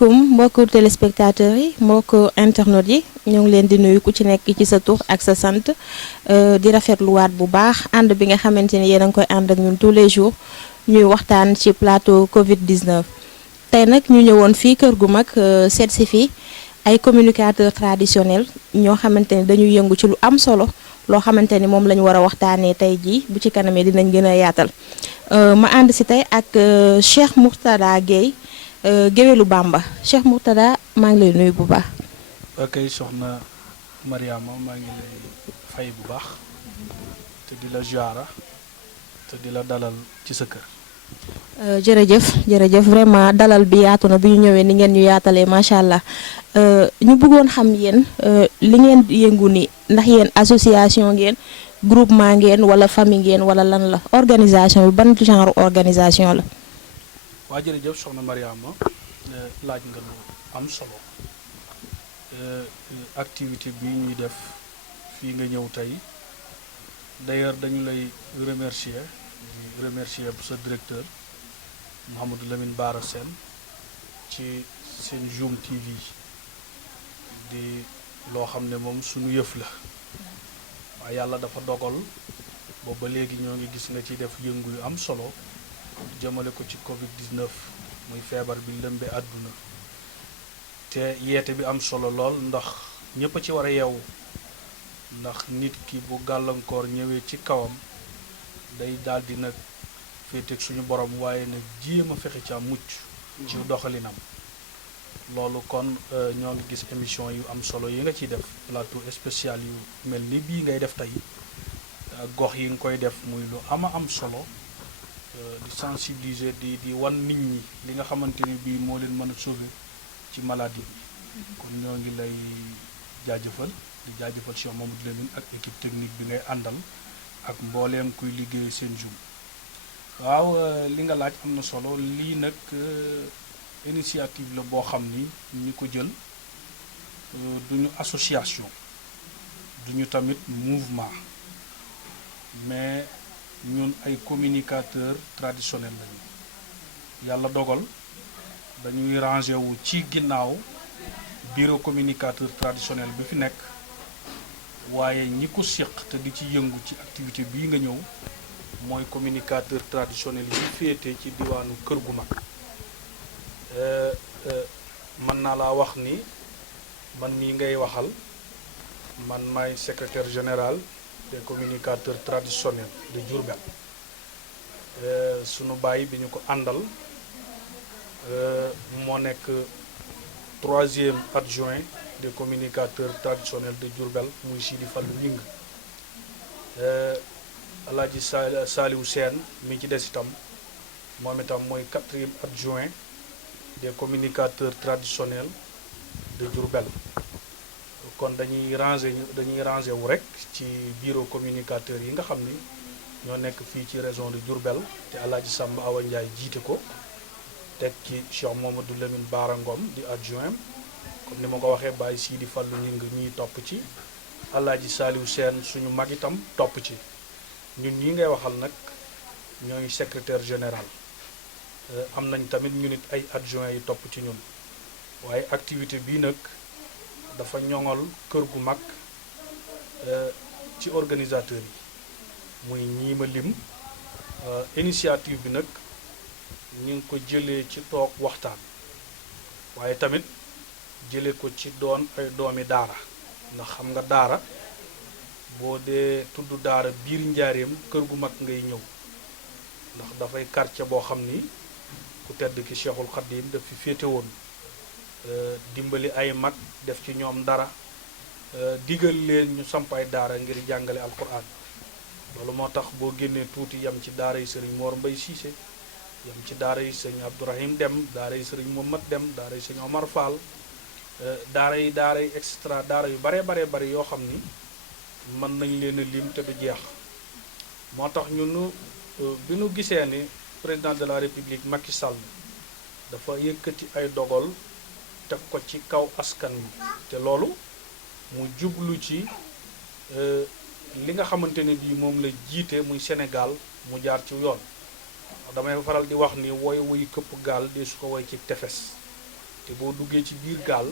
asalaamaaleykum mbokku téléspectateurs yi mbokku internautes yi ñoo ngi leen di nuyu ku ci nekk ci sa tur ak sa sant di rafetluwaat bu baax ànd bi nga xamante ni yéen a ngi koy ànd ak ñun tous les jours ñuy waxtaan ci plateau Covid 19. tey nag ñu ñëwoon fii kër gu mag seet si fii ay communicateurs traditionnels ñoo xamante ni dañuy yëngu ci lu am solo loo xamante ni moom la ñu war a waxtaanee tey jii bu ci kanamee dinañ gën a yaatal ma ànd si tey ak Cheikh Mourtada Gueye. Géwélu Bamba Cheikh Mourtada maa ngi lay nuyu bu baax. ok soxna Mariama maa ngi lay fay bu baax te di la ziara te di la dalal ci sa kër. jërëjëf vraiment dalal bi yaatu na bi ñu ñëwee ni ngeen ñu yaatalee macha allah ñu bëggoon xam yéen li ngeen yëngu ni ndax yéen association ngeen groupement ngeen wala famille ngeen wala lan la organisation bi ban genre organisation la. waa jërëjëf soxna Mariama laaj nga lu am solo activité bi ñuy def fii nga ñëw tey d'ailleurs dañu lay remercier sa directeur Mouhamadou Lamine Bara Sène ci seen Zoom TV di loo xam ne moom suñu yëf la waaye yàlla dafa dogal boobu ba léegi ñoo ngi gis nga ci def yëngu yu am solo jëmale ko ci Covid 19 muy feebar bi lëmbe àdduna te yeete bi am solo lool ndax ñëpp a ci war a yeewu ndax nit ki bu gàllankoor ñëwee ci kawam day daldi nag féeteeg suñu borom waaye nag jéem a fexe ci am mucc ci doxalinam loolu kon ñoo ngi gis émission yu am solo yi nga ciy def plateau spécial yu mel ni bii ngay def tey gox yi nga koy def muy lu am solo di sensibiliser di wan nit ñi li nga xamante ni bii moo leen mën a sauver ci maladie bi kon ñoo ngi lay jaajëfal di jaajëfal Cheikh Mamadou Lamine ak équipe technique bi ngay àndal ak mbooleem kuy liggéey seen Zoom. waaw li nga laaj am na solo lii nag initiative la boo xam ni ñi ko jël duñu association duñu tamit mouvement mais ñun ay communicateurs traditionnels lañu yàlla dogal dañuy rangé wu ci ginnaaw bureau communicateur traditionnel bi fi nekk waaye ñi ko séq te di ci yëngu ci activité bii nga ñëw mooy communicateur traditionnel yi féete ci diwaanu kër gu mag mën naa laa wax ni man mii ngay waxal man maay secrétaire général des communicateurs traditionnels de Diourbel sunu baay bi ñu ko àndal moo nekk 3e adjoint des communicateurs traditionnels de Diourbel muy Sidi Fallou Ñing Alaaji Saliou Sène mi ci des itam moom itam mooy 4e adjoint des communicateurs traditionnels de Diourbel kon dañuy ranger wu rek ci bureau communicateur yi nga xam ni ñoo nekk fii ci région de Diourbel te Alaaji Samba Awa Ndiaye jiite ko teg ci Cheikh Mamadou Lamine Bara Ngom di adjoint comme ni ma ko waxee Baye Sidi Fallou Ñing ñuy topp ci Alaaji Saliou Sène suñu mag itam topp ci ñun ñi ngay waxal nag ñooy secrétaire général am nañ tamit ñu nit ay adjoint yi topp ci ñun waaye activité bii nag dafa ñoŋol kër gu mag ci organisateurs yi muy ñii ma lim initiative bi nag ñu ngi ko jëlee ci toog waxtaan waaye tamit jëlee ko ci doon ay doomi daara ndax xam nga daara boo dee tudd daara biir njaareem kër gu mag ngay ñëw ndax dafay quartier boo xam ni ku tedd ki Cheikhul Khadim daf fi féete woon dimbali ay mag def ci ñoom dara digal leen ñu samp ay daara ngir jàngale alquran loolu moo tax boo génnee tuuti yam ci daara yi sëriñ Mor Mbay Siise yam ci daara yi sëriñ Abdourahim Dem daara yi sëriñ Mohamad Dem daara yi sëriñ Omar Fall daara yi extra daara yu bare yoo xam ni mën nañ leen a lim te du jeex moo tax ñun bi nu gisee ni président de la république Macky Sall dafa yëkkati ay dogal teg ko ci kaw askan wi te loolu mu jublu ci li nga xamante ne bii moom la jiite muy Sénégal mu jaar ci yoon damay faral di wax ni woy këpp gaal di su ko woy ci tefes te boo duggee ci biir gaal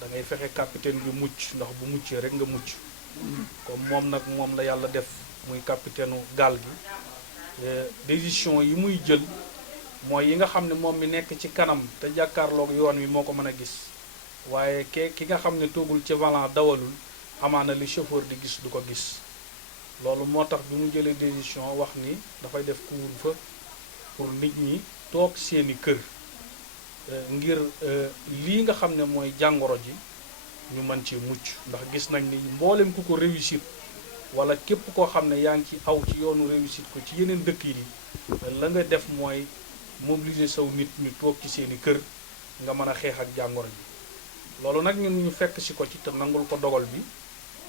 da ngay fexe capitaine bi mucc ndax bu muccee rek nga mucc comme moom nag moom la yàlla def muy capitaine u gaal gi décision yi muy jël mooy yi nga xam ne moom mi nekk ci kanam te jàkkaarloog yoon wi moo ko mën a gis waaye ki nga xam ne toogul ci volant dawalul amaana li chauffeur di gis du ko gis loolu moo tax bi mu jëlee décision wax ni dafay def couvre-feu pour nit ñi toog seeni kër ngir lii nga xam ne mooy jàngoro ji ñu mën ci mucc ndax gis nañ ni mboolem ku ko réussir wala képp koo xam ne yaa ngi ci aw ci yoonu réussir ko ci yeneen dëkk yi la nga def mooy mobiliser saw nit ñu toog ci seeni kër nga mën a xeex ak jàngoro ji loolu nag ñun ñu fekk si ko ci te nangul ko dogal bi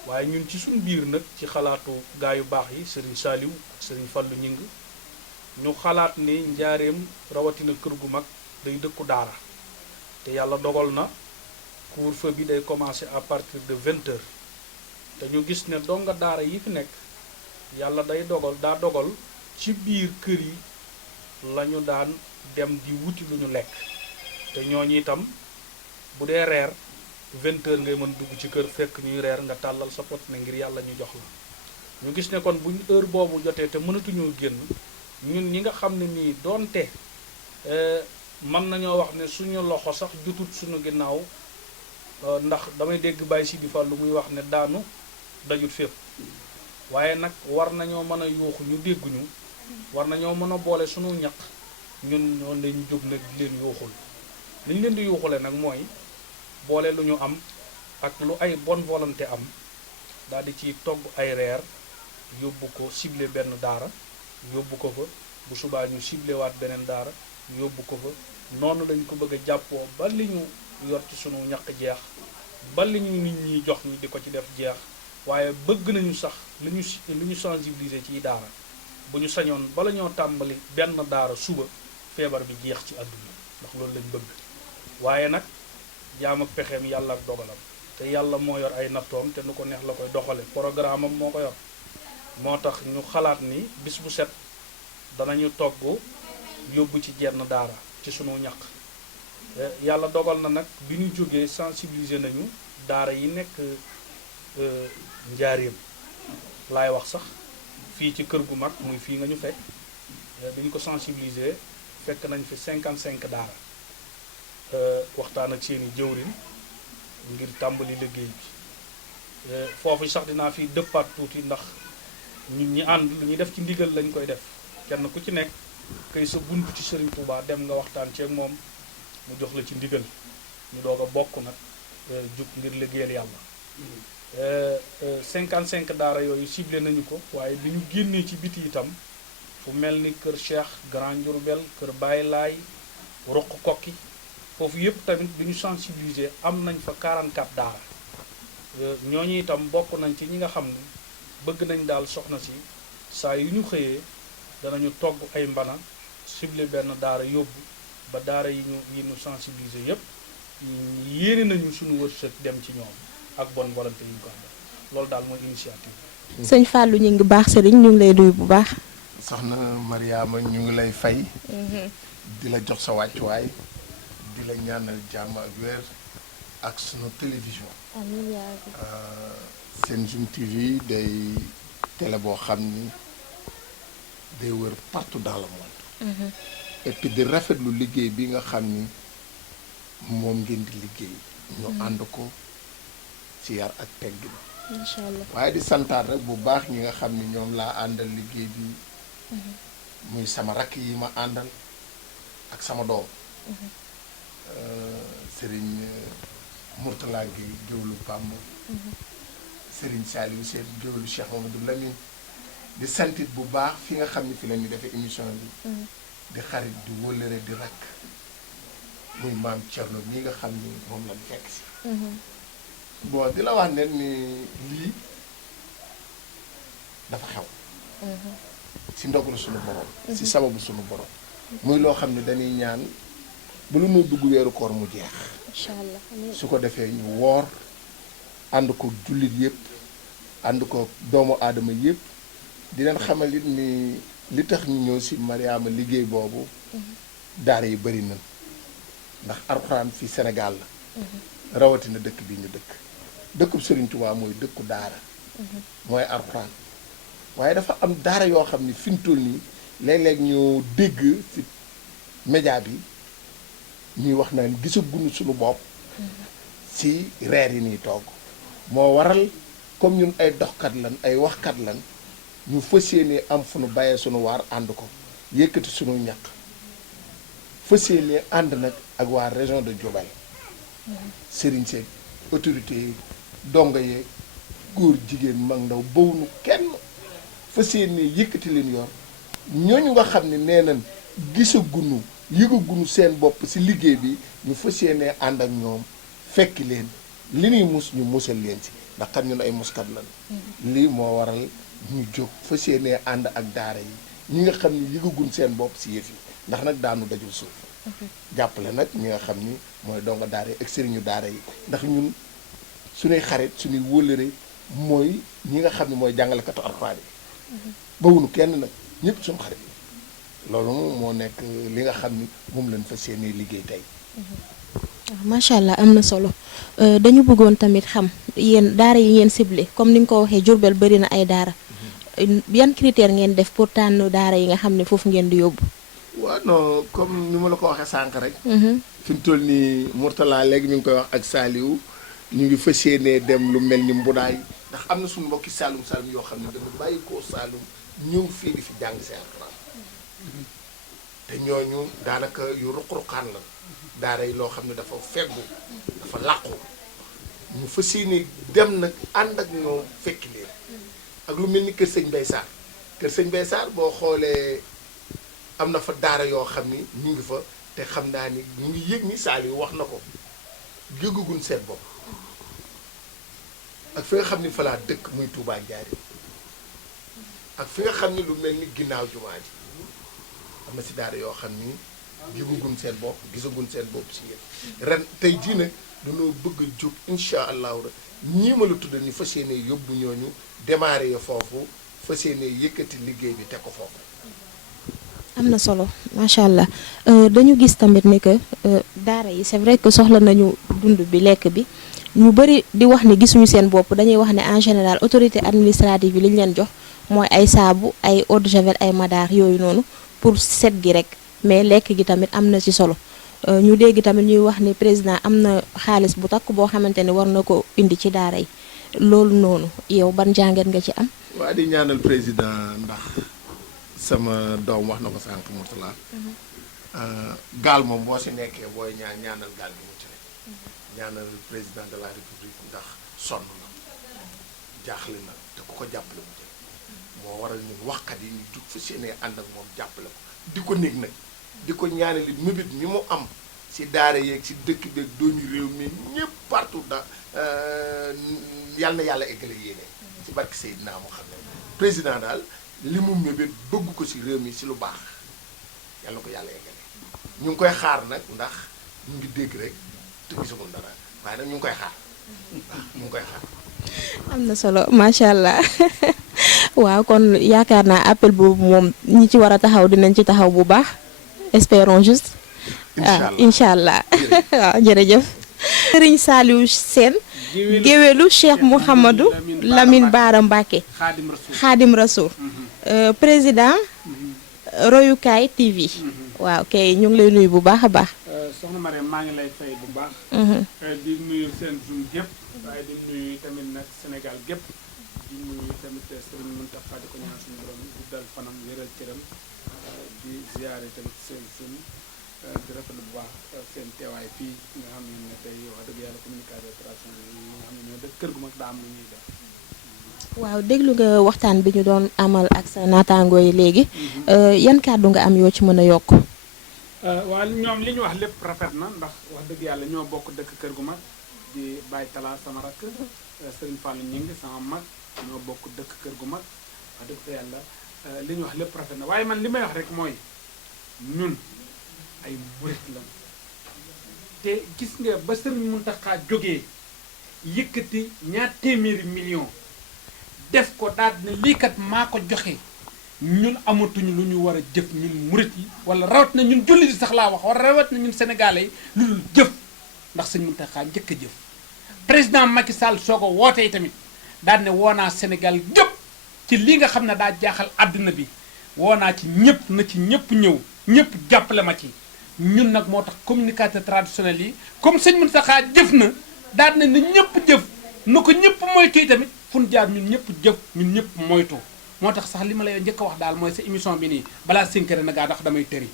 waaye ñun ci suñ biir nag ci xalaatu gaa yu baax yi Serigne Saliou ak Serigne Fallou Ñing ñu xalaat ni njaareem rawatina kër gu mag day dëkku daara te yàlla dogal na couvre-feu bi day commencer à partir de 20 heures te ñu gis ne donga daara yi fi nekk yàlla daa dogal ci biir kër yi lañu daan dem di wuti lu ñu lekk te ñooñu itam bu dee reer 20 heures ngay mën dugg ci kër fekk ñuy reer nga tàllal sa pot ne ngir yàlla ñu jox la ñu gis ne kon buñ heure boobu jotee te mënatuñoo génn ñun ñi nga xam ne nii doonte mën nañoo wax ne suñu loxo sax jutut suñu ginnaaw ndax damay dégg Baye Sidi Fall lu muy wax ne daanu dajut fépp waaye nag war nañoo mën a yuuxu ñu dégguñu war nañoo mën a boole suñu ñaq ñun ñoo lañu jóg nag di leen yuuxul li ñu leen di yuuxule nag mooy boole lu ñu am ak lu ay bonne volonté am daal di ci togg ay reer yóbbu ko ciblé benn daara yóbbu ko fa bu subaa ñu ciblé waat beneen daara yóbbu ko fa noonu lañ ko bëgg a jàppoo ba li ñu yor ci sunu ñaq jeex ba li ñu nit ñi jox ñi di ko ci def jeex waaye bëgg nañu sax li ñu sensibiliser ci daara bu ñu sañoon bala ñoo tàmbali benn daara suba feebar bi jeex ci àdduna ndax loolu lañ bëgg waaye nag jaam ak pexeem yàlla ak dogalam te yàlla moo yor ay nattoom te nu ko neex la koy doxale programme am moo ko yor moo tax ñu xalaat ni bis bu set danañu togg yóbbu ci jenn daara ci sunu ñaq yàlla dogal na nag bi ñu jógee sensibiliser nañu daara yi nekk njaareem laay wax sax fii ci kër gu mag muy fii nga ñu fekk bi ñu ko sensibiliser fekk nañ fi 55 daara waxtaan ak seeni jëwrin ngir tàmbali liggéey bi foofu sax dinaa fi dëppaat tuuti ndax ñun ñi ànd lu ñuy def ci ndigal lañ koy def kenn ku ci nekk kay sa bunt ci Serigne Touba dem nga waxtaan ceeg moom mu jox la ci ndigal ñu doog a bokk nag jug ngir liggéeyal yàlla 55 daara yooyu ciblé nañu ko waaye bi ñu génnee ci biti itam fu mel ni kër Cheikh Grand Diourbel kër Baye Laay Roq Kokki foofu yëpp tamit bi ñu sensibiliser am nañ fa 44 daara ñooñu itam bokk nañ ci ñi nga xam ne bëgg nañ daal soxna si saa yu ñu xëyee danañu togg ay mbana ciblé benn daara yóbbu ba daara yi ñu sensibiliser yëpp yéene nañu suñu wërsëg dem ci ñoom ak bonne volonté yi ñu ko am loolu daal mooy initiative bi. sëñ Fallou ñu ngi baax sëriñ ñu ngi lay nuyu bu baax. soxna Mariama ñu ngi lay fay. di la jox sa wàccuwaay di la ñaanal jàmm ak wér ak sunu télévision. amiin yaa Sen Zoom TV day télé boo xam ni day wër partout dans le monde. et puis di rafetlu liggéey bi nga xam ni moom ngeen di liggéey. ñu ànd ko ci yar ak teggin. incha allah waaye di santaat rek bu baax ñi nga xam ni ñoom laa àndal liggéey bi. muy sama rakk yi ma àndal ak sama doom. Serigne Mourtala Gueye géwlu Pamb. Serigne Saliou Seet géwlu Cheikh Mamadou Lamine. di santit bu baax fi nga xam ni fi la ñu defee émission bi. di xarit di wëllëre di rakk muy maam Thierno ñi nga xam ni moom lañ fekk si. bon di la wax ne ni lii dafa xew. si ndogalu suñu borom. si sababu suñu borom. muy loo xam ne dañuy ñaan bu lu muy dugg weeru koor mu jeex. incha allah su ko defee ñu woor ànd ko jullit yëpp ànd ko doomu aadama yëpp di leen xamal it ni li tax ñu ñëw si Mariama liggéey boobu daara yi bëri na ndax alxuraan fii Sénégal la rawatina dëkk bi ñu dëkkub Serigne Touba mooy dëkku daara mooy alxuraan waaye dafa am daara yoo xam ni fi mu toll nii léeg-léeg ñu dégg ci média bi ñuy wax naan gisaguñu suñu bopp ci reer yi ñuy togg moo waral comme ñun ay doxkat lan ay waxkat lan ñu fas yéene am fu nu bàyyee suñu waar ànd ko yëkkati suñu ñaq fas yéene ànd nag ak waa région de Diourbel Serigne Seck autorité yi donga yeeg góor jigéen mag ndaw bawuñu kenn fas yéene yëkkati leen yor ñooñu nga xam ne nee nañ gisaguñu yëgaguñu seen bopp ci liggéey bi ñu fas yéene ànd ak ñoom fekki leen li ñuy mus ñu musal leen ci ndax xam ñun ay muskat lan lii moo waral ñu jóg fas yéene ànd ak daara yi ñi nga xam ni yëgaguñ seen bopp ci yëf yi ndax nag daanu dajul suuf jàppale nag ñi nga xam ni mooy donga daara yi ak sëriñu daara yi ndax ñun suñuy xarit suñuy wóllëre mooy ñi nga xam ne mooy jàngalekatu alxuraan yi bawuñu kenn nag ñëpp suñu xarit loolu moo nekk li nga xam ni moom lañ fas yéene liggéey tey. macha allah am na solo dañu bëggoon tamit xam yéen daara yi ngeen ciblé comme ni nga ko waxee Diourbel bari na ay daara yan critère ngeen def pour tànn daara yi nga xam ne foofu ngeen di yóbbu. waaw non comme ni ma la ko waxee sànq rek. fi mu toll nii Mourtala léegi mi ngi koy wax ak Saliou ñu ngi fas yéenee dem lu mel ni Mbudaay ndax am na suñu mbokki Saloum Saloum yoo xam ne dañu bàyyi koo Saloum ñëw fii di fi jàng seen alxuraan te ñooñu daanaka yu ruq-ruqaan la daara yi loo xam ne dafa feggu dafa làqu ñu fas yéene dem nag ànd ak ñoom fekki leen ak lu mel ni kër sëñ Mbaye Sarr kër sëñ Mbaye Sarr boo xoolee am na fa daara yoo xam ni ñu ngi fa te xam naa ni ñu ngi yëg ni Saliou wax na ko yëgaguñ seen bopp ak fi nga xam ni fa laa dëkk muy Touba Ndiarène ak fi nga xam ni lu mel ni ginnaaw jumaa ji am na si daara yoo xam ni yëgaguñ seen bopp gisaguñ seen bopp si yéen ren tey jii nag dañoo bëgg a jóg incha allahu rek ñii ma la tuddal ni fas yéene yóbbu ñooñu démarré foofu fas yéene yëkkati liggéey bi teg ko foofu. am na solo macha allah dañu gis tamit ne que daara yi c'est vrai que soxla nañu dund bi lekk bi ñu bëri di wax ne gisuñu seen bopp dañuy wax ne en général autorité administrative bi li ñu leen jox mooy ay saabu ay eau de javel ay madaar yooyu noonu pour set gi rek mais lekk gi tamit am na ci solo ñu dégg tamit ñuy wax ni président am na xaalis bu takk boo xamante ne war na ko indi ci daara yi loolu noonu yow ban jàngat nga ci am. waa di ñaanal président ndax sama doom wax na ko sànq Mourtala gaal moom boo si nekkee booy ñaanal gaal bi mu ci nekk ñaanal président de la république ndax sonn na jaaxle na te ku ko jàppale mu jël moo waral ñun waxkat yi ñu jug fa seenee ànd ak moom jàppale ko di ko néeg nag di ko ñaanali mébét mi mu am si daara yeeg si dëkk beeg doomi réew mi ñëpp partout da yal na yàlla eggale yéene ci barke Seydina moo xam ne président daal li mu mébét bëgg ko si réew mi si lu baax yàlla ko yàlla eggale ñu ngi koy xaar nag ndax ñu ngi dégg rek te gisagul dara waaye nag ñu ngi koy xaar waaw ñu ngi koy xaar. am na solo macha allah waaw kon yaakaar naa appel boobu moom ñi ci war a taxaw dinañ ci taxaw bu baax espérons juste. incha allah waaw jërëjëf. Serigne Saliou Sène géwélu Cheikh Mouhamadou Lamine Bara Mbacké Khadim Rasoul président Royukaay TV. waaw kay ñu ngi lay nuyu bu baax a baax. soxna Mariam maa ngi lay fay bu baax. di nuyu seen Zoom gépp waaye di nuyu tamit nag Sénégal gépp di nuyu tamit Serigne Mountakha di ko ñaan suñu borom guddal fanam wéral cëram di ziare tamit seen Zoom di rafetlu bu baax seen teewaay fii nga xam ne tey wax dëgg yàlla communication traditionnelle yi nga xam ne ñoo dëkk kër gu mag daa am lu ñuy def. waaw déglu nga waxtaan bi ñu doon amal ak sa naataangoo yi léegi yan kàddu nga am yoo ci mën a yokk. waaw ñoom li ñu wax lépp rafet na ndax wax dëgg yàlla ñoo bokk dëkk kër gu mag di Baye Talla sama rakk Serigne Fallou Ñing sama mag ñoo bokk dëkk kër gu mag wax dëgg fa yàlla li ñu wax lépp rafet na waaye man li may wax rek mooy ñun ay murit la te gis nga ba Serigne Mountakha jógee yëkkati ñaar téeméeri million def ko daal ne lii kat maa ko joxe ñun amatuñu lu ñu war a jëf ñun murit yi wala rawat na ñun jullit yi sax laa wax wala rawat na ñun sénégalais yi lu dul jëf ndax sëñ Mountakha njëkk a jëf président Macky Sall soo ko wootee tamit daal ne woo naa Sénégal gépp ci lii nga xam ne daa jaaxal àdduna bi woo naa ci ñëpp na ci ñëpp ñëw ñëpp jàppale ma ci ñun nag moo tax communicateur traditionnel yi comme sëñ Mountakha jëf na daal ne na ñëpp jëf na ko ñëpp moytu tamit fu ñu jaar ñun ñëpp jëf ñun ñëpp moytu moo tax sax li ma lay njëkk a wax daal mooy sa émission bi nii balaa 5 heures na gaa ndax damay tëri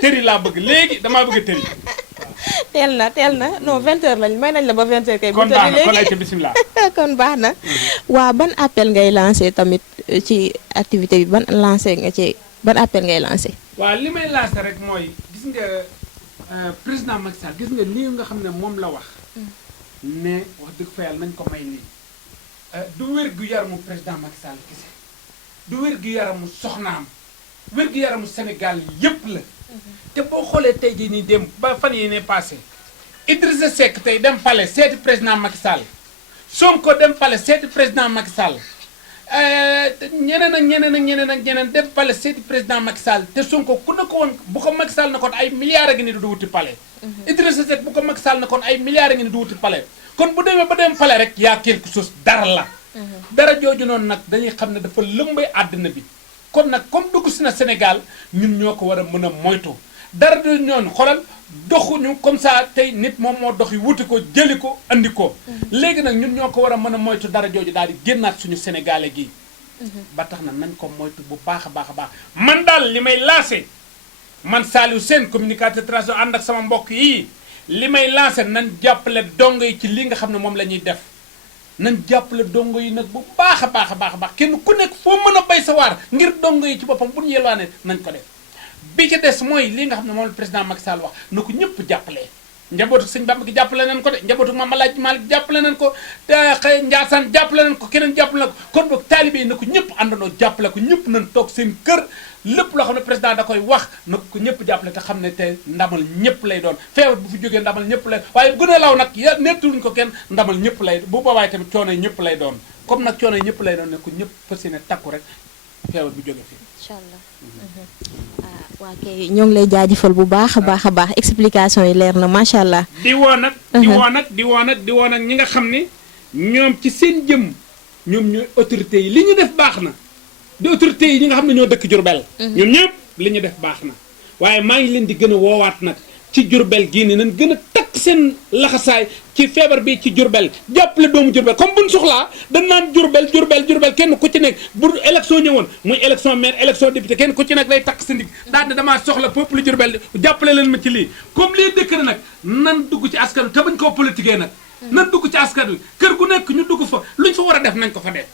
tëri laa bëgg léegi damaa bëgg a tëri teel na non 20 heures lañ may nañ la ba 20 heures kay. kon baax na kon ay ca bisimilah. kon baax na waaw ban appel ngay lancé tamit ci activité bi ban appel ngay lancé. waaw li may lancé rek mooy gis nga président Macky Sall gis nga lii nga xam ne moom la wax ne wax dëgg fa yàlla nañ ko may lii du wér gu yaramu président Macky Sall kese du wér gu yaramu soxnaam wér gu yaramu Sénégal yépp la te boo xoolee tey jii nii dem ba fan yi ne passé Idrissa Seck tey dem palais seeti président Macky Sall Sonko dem palais seeti président Macky Sall ñeneen dem palais seeti président Macky Sall te Sonko ku ne ko woon bu ko Macky Sall na kon ay milliards a ngi ni du wuti palais Idrissa Seck bu ko Macky Sall na kon ay milliards a ngi ni du wuti palais kon bu demee ba dem palais rek yaa quelque chose dara la dara jooju noonu nag dañuy xam ne dafa lëmbay àddina bi kon nag comme dugg si na Sénégal ñun ñoo ko war a mën a moytu dara du ñoon xoolal doxuñu comme ça tey nit moom moo dox yi wuti ko jëli ko andi ko léegi nag ñun ñoo ko war a mën a moytu dara jooju daal di génnaat suñu sénégalais gi ba tax na nañ ko moytu bu baax a baax a baax man daal li may lancé man Saliou Sène communicateur traditionnel ànd ak sama mbokk yi li may lancé nañ jàppale dongo yi ci li nga xam ne moom la ñuy def nañ jàppale dongo yi nag bu baax a baax a baax a baax kenn ku nekk foo mën a bay sa waar ngir dongo yi ci boppam bu ñu yelwaane nañ ko def bi ci des mooy li nga xam ne moom la président Macky Sall wax na ko ñëpp jàppale njabootu sëñ Bamba gi jàppale nañ ko de njabootu Mame Alhaji Malick jàppale nañ ko xëy Ndiassane jàppale nañ ko keneen jàppale na ko kon boog taalibe yi na ko ñëpp àndandoo jàppale ko ñëpp nañ toog seen kër lépp loo xam ne président da koy wax na ko ñëpp jàppale te xam ne te ndamal ñëpp lay doon feebar bu fi jógee ndamal ñëpp lay waaye gën a law nag ya nettuluñ ko kenn ndamal ñëpp lay bu boobaay tamit coono yi ñëpp lay doon comme nag coono yi ñëpp lay doon ne ko ñëpp fas yéene takku rek feebar bu jóge fi incha allah waa kay ñoo ngi lay jaajëfal bu baax a baax explication yi leer na macha allah. di woo nag ñi nga xam ne ñoom ci seen jëm ñoom ñooy autorités yi li ñu def baax na di autorités yi ñi nga xam ne ñoo dëkk Jurbel ñoom ñëpp li ñu def baax na waaye maa ngi leen di gën a woowaat nag ci Jurbel gii ni nañ gën a takk seen laxasaay ci feebar bi ci Jurbel jàppale doomu Jurbel comme buñ soxlaa dañ naan Jurbel kenn ku ci nekk bu élection ñëwoon muy élection maire élection député kenn ku ci nekk lay takk sa ndig daal ne damaa soxla peuple Jurbel jàppale leen ma ci lii comme lii dëkk na nag nan dugg ci askan wi te bañ koo politiquer nag nan dugg ci askan wi kër gu nekk ñu dugg fa luñ fa war a def nañ ko fa def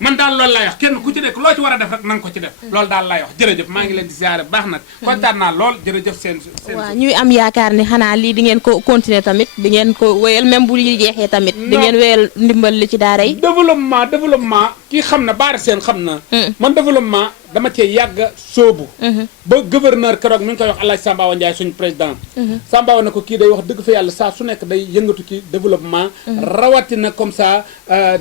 man daal loolu lay wax kenn ku ci nekk loo ci war a def rek nanga ko ci def loolu daal lay wax jërëjëf maa ngi leen di ziare baax nag kontaan naa lool jërëjëf seen waaw ñuy am yaakaar ni xanaa lii di ngeen ko continuer tamit di ngeen ko wéyal même bu lii jeexee tamit di ngeen wéyal ndimbal li ci daara yi développement kii xam na baari seen xam na man développement dama cee yàgg sóobu ba gouverneur keroog mi ngi koy wax Alaaji Sambawa Ndiaye suñu président Sambawa na ko kii day wax dëgg fa yàlla saa su nekk day yëngatu ci développement rawatina comme ça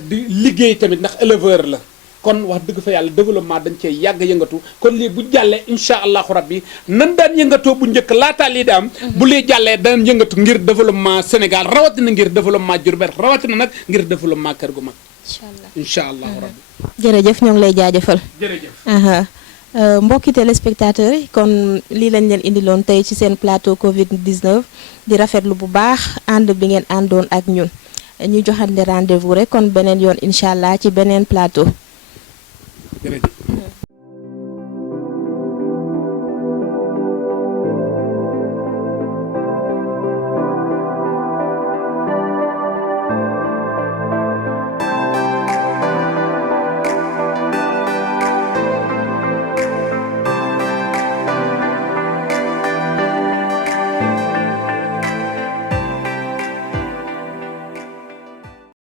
di liggéey tamit ndax éleveur la kon wax dëgg fa yàlla développement dañ cee yàgg yëngatu kon lii bu jàllee incha allahu rabbi nan daan yëngatoo bu njëkk laataa lii di am bu lii jàllee daan yëngatu ngir développement Sénégal rawatina ngir développement Diourbel rawatina nag ngir développement kër gu mag incha allahu rabbi jërëjëf ñoo ngi lay jaajëfal jërëjëf mbokki téléspectateurs yi kon lii lañ leen indiloon tey ci seen plateau Covid 19 di rafetlu bu baax ànd bi ngeen àndoon ak ñun ñu joxante rendez-vous rek kon beneen yoon incha allah ci beneen plateau. jërëjëf.